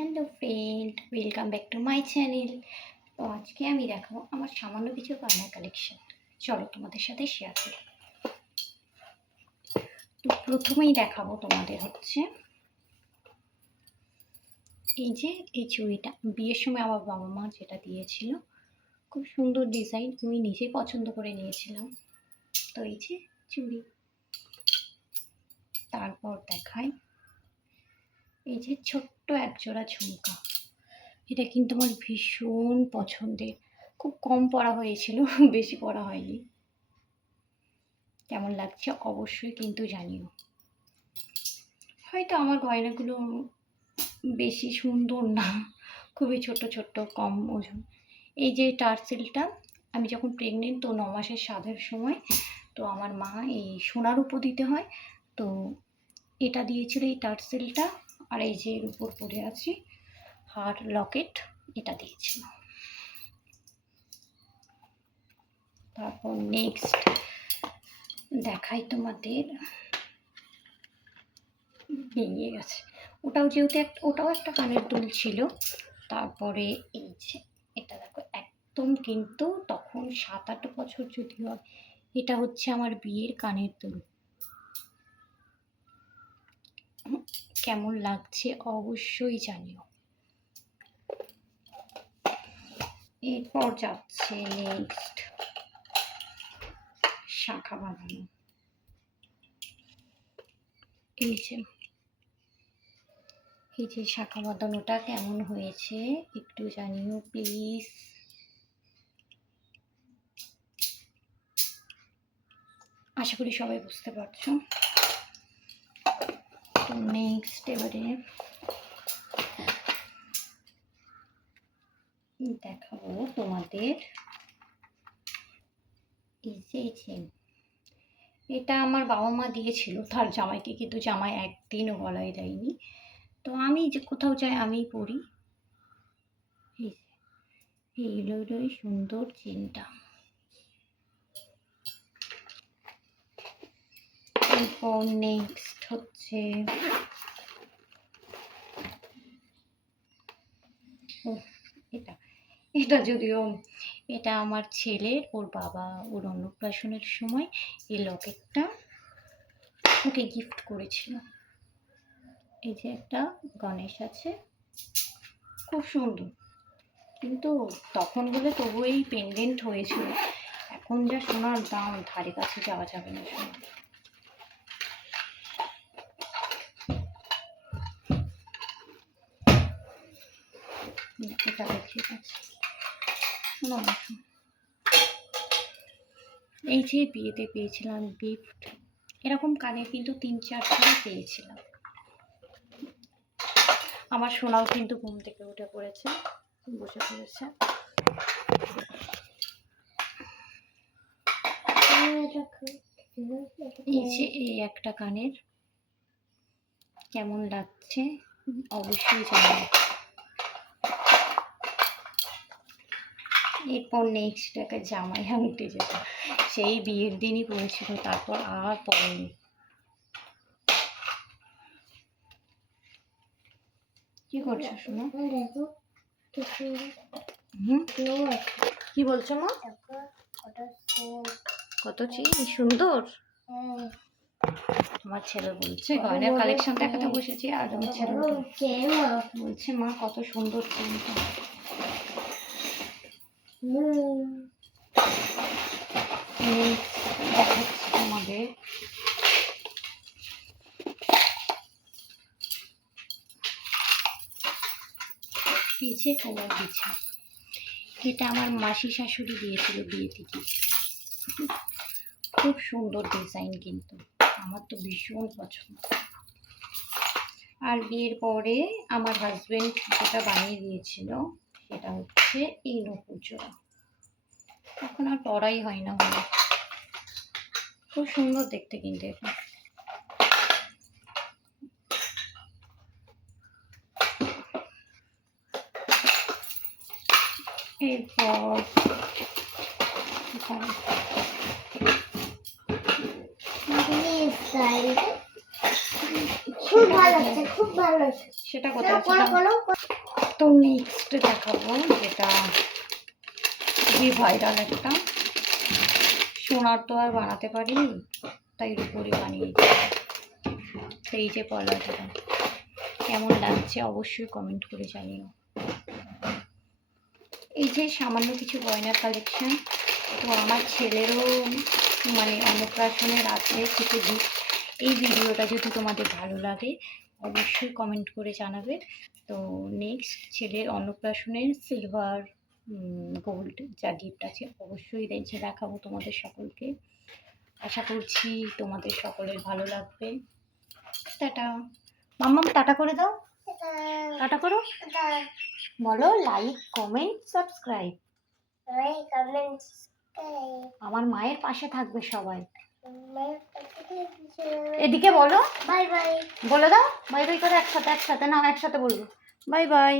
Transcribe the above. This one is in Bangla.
Hello friend, welcome back to my channel. তো আজকে আমি দেখাবো আমার সামান্য কিছু গয়নার কালেকশন। চলো তোমাদের সাথে শেয়ার করি। তো প্রথমেই দেখাবো তোমাদের হচ্ছে এই যে এই চুড়িটা বিয়ের সময় আমার বাবা মা যেটা দিয়েছিল, খুব সুন্দর ডিজাইন, আমি নিজেই পছন্দ করে নিয়েছিলাম। তো এই যে চুড়ি, তারপর দেখাই এই যে ছোট্ট একজোড়া ঝুমকা। এটা কিন্তু আমার ভীষণ পছন্দের, খুব কম পরা হয়েছিল, বেশি পরা হয়নি। কেমন লাগছে অবশ্যই কিন্তু জানিও। হয়তো আমার গয়নাগুলো বেশি সুন্দর না, খুবই ছোট ছোট, কম ওজন। এই যে টার্সেলটা, আমি যখন প্রেগনেন্ট, তো 9 মাসের সাধের সময় তো আমার মা এই সোনার উপর দিতে হয়, তো এটা দিয়েছিল এই টার্সেলটা। আর এই যে এর উপর পরে আছি হার লকেট, এটা দিয়েছিল। তারপর নেক্সট দেখাই তোমাদের, ভেঙে গেছে ওটাও, যেহেতু ওটাও একটা কানের দুল ছিল। তারপরে এই যে এটা দেখো, একদম কিন্তু তখন 7-8 বছর যদি হয়, এটা হচ্ছে আমার বিয়ের কানের দুল। কেমন লাগছে অবশ্যই জানিও। এরপর যাচ্ছে নেক্সট শাখা বাঁধানো। এই যে শাখা বাঁধানোটা কেমন হয়েছে একটু জানিও প্লিজ। আশা করি সবাই বুঝতে পারছো। তো নেক্সট এবারে দেখাবো তোমাদের এই যে চেন। এটা আমার বাবা মা দিয়েছিল তার জামাইকে, কিন্তু জামাই একদিনও গলায় দেয়নি। তো আমি যে কোথাও যাই আমিই পরি। এইগুলো সুন্দর চেনটা। এরপর নেক্সট হচ্ছে এটা এটা যদিও এটা আমার ছেলের, ওর বাবা ওর অন্নপ্রাশনের সময় এই লকেটটা ওকে গিফট করেছিল। এই যে একটা গণেশ আছে, খুব সুন্দর, কিন্তু তখন বলে তবু এই পেন্ডেন্ট হয়েছিল। এখন যা সোনার দাম, ধারে কাছে যাওয়া যাবে না সোনা। এটা ঠিক আছে, এই যে বিয়েতে পেয়েছিলাম গিফট, এরকম কানে কিন্তু 3-4 করে পেয়েছিলাম। আমার সোনাও কিন্তু ঘুম থেকে উঠে পড়েছে, বসে পড়েছে। এই যে এই একটা কানের, কেমন লাগছে অবশ্যই জানাও। এরপর নেক্সট একটা জামাই আংটি, যেটা সেই বিয়ের দিনই পরেছিল, তারপর আর পরেনি। কি করছো শোনো? কি বলছো মা? কত সুন্দর। আমার ছেলে বলছে গয়নার কালেকশন দেখাতে বসেছি, আর আমার ছেলে বলছে মা কত সুন্দর চেনটা। দেখাচ্ছি তোমাদের এই যে কালার দিচ্ছে, এটা আমার মাসি শাশুড়ি দিয়েছিল বিয়ে থেকে। খুব সুন্দর ডিজাইন, কিন্তু আমার তো ভীষণ পছন্দ। আর বিয়ের পরে আমার হাজবেন্ড যেটা বানিয়ে দিয়েছিল সেটা হচ্ছে এই নূপুর জোড়া। এখন আর পরাই হয় না, হলো। খুব সুন্দর দেখতে কিন্তু এখন। এরপর খুব ভালো লাগছে, খুব ভালো লাগছে। সেটা কোথায় আছে? তো নেক্সট দেখাবো যেটা খুবই ভাইরাল একটা, সোনার তো আর বানাতে পারিনি, তাই রূপোরই বানিয়েছি। তো এই যে পলাটা কেমন লাগছে অবশ্যই কমেন্ট করে জানিও। এই যে সামান্য কিছু গয়নার কালেকশন, তো আমার ছেলেরও মানে অন্নপ্রাশনের আছে কিছু গিফট। এই ভিডিওটা যদি তোমাদের ভালো লাগে অবশ্যই কমেন্ট করে জানাবে। তো নেক্সট ছেলের অন্নপ্রাশনের সিলভার গোল্ড যা গিফট আছে অবশ্যই দেখাবো তোমাদের সকলকে। আশা করছি তোমাদের সকলের ভালো লাগবে। টাটা মাম্মাম, টাটা করে দাও, টাটা করো, বলো লাইক কমেন্ট সাবস্ক্রাইব। আমার মায়ের পাশে থাকবে সবাই। এদিকে বলো বাই বাই, বলে দাও বাই বাই করে একসাথে, একসাথে না একসাথে বলবো বাই বাই।